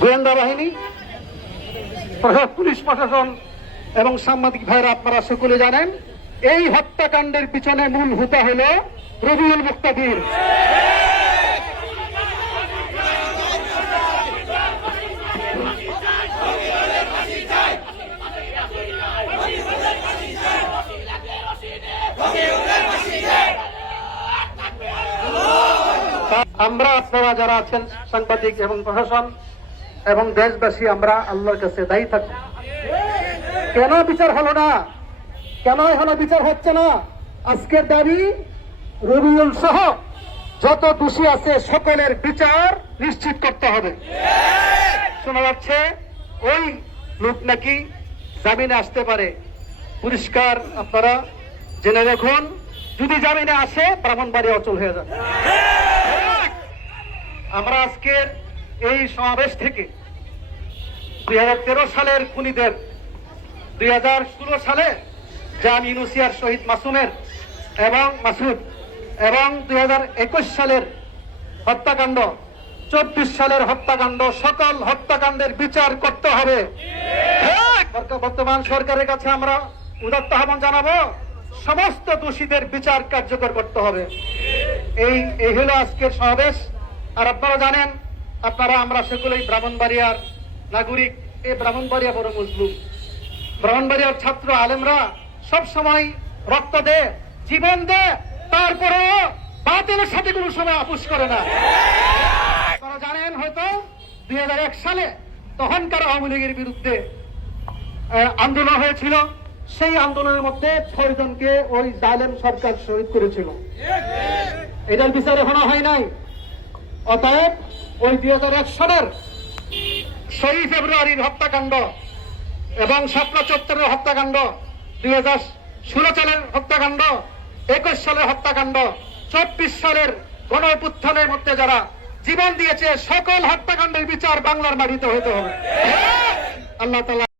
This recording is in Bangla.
গোয়েন্দা বাহিনী, পুলিশ প্রশাসন এবং সাংবাদিক ভাইরা, আপনারা সকলে জানেন এই হত্যাকাণ্ডের পিছনে মূল হোতা হল রবিউল মুক্তাদির। আমরা, আপনারা যারা আছেন সাংবাদিক এবং প্রশাসন এবং দেশবাসী, আমরা আল্লাহর কাছে দায়ী থাকবো। কেন বিচার হলো না, কেন এখনো বিচার হচ্ছে না? আজকের দাবি রবিউল সহ যত দোষী আছে সকলের বিচার নিশ্চিত করতে হবে। শোনা যাচ্ছে ওই লোক নাকি জামিনে আসতে পারে। পরিষ্কার আপনারা জেনে রাখুন, যদি জামিনে আসে ব্রাহ্মণবাড়ি অচল হয়ে যাবে। আমরা আজকের এই সমাবেশ থেকে 2013 সালের খুনিদের, 2016 সালে জান ইউনুসিয়ার শহীদ মাসুমের এবং মাসুদ, এবং 2021 সালের হত্যাকাণ্ড, 24 সালের হত্যাকাণ্ড, সকল হত্যাকাণ্ডের বিচার করতে হবে। বর্তমান সরকারের কাছে আমরা উদাত্ত আহ্বান জানাবো, সমস্ত দোষীদের বিচার কার্যকর করতে হবে। এই হলো আজকের সমাবেশ। আর আপনারা জানেন, আমরা সকলেই ব্রাহ্মণবাড়িয়ার নাগরিক। এই ব্রাহ্মণবাড়িয়া বড় মজলুম। ব্রাহ্মণবাড়িয়ার ছাত্র আলেমরা সব সময় রক্ত দেয়, জীবন দেয়, তারপরেও বাতিলের সাথে কোনো সময় আপোষ করে না। আপনারা জানেন হয়তো 2001 সালে তখনকার আওয়ামী লীগের বিরুদ্ধে আন্দোলন হয়েছিল। সেই আন্দোলনের মধ্যে 6 জনকে ওই জালেম সরকার শহীদ করেছিল। এটার বিচার এখনো হয় নাই। অতএব ওই 2001 সালের 6 ফেব্রুয়ারির হত্যাকাণ্ড এবং শাপলা চত্বরের হত্যাকাণ্ড, 2016 সালের হত্যাকাণ্ড, 21 সালের হত্যাকাণ্ড, 24 সালের গণ অভ্যুত্থানের মধ্যে যারা জীবন দিয়েছে সকল হত্যাকাণ্ডের বিচার বাংলার মাটিতে হতে হবে। আল্লাহ তাআলা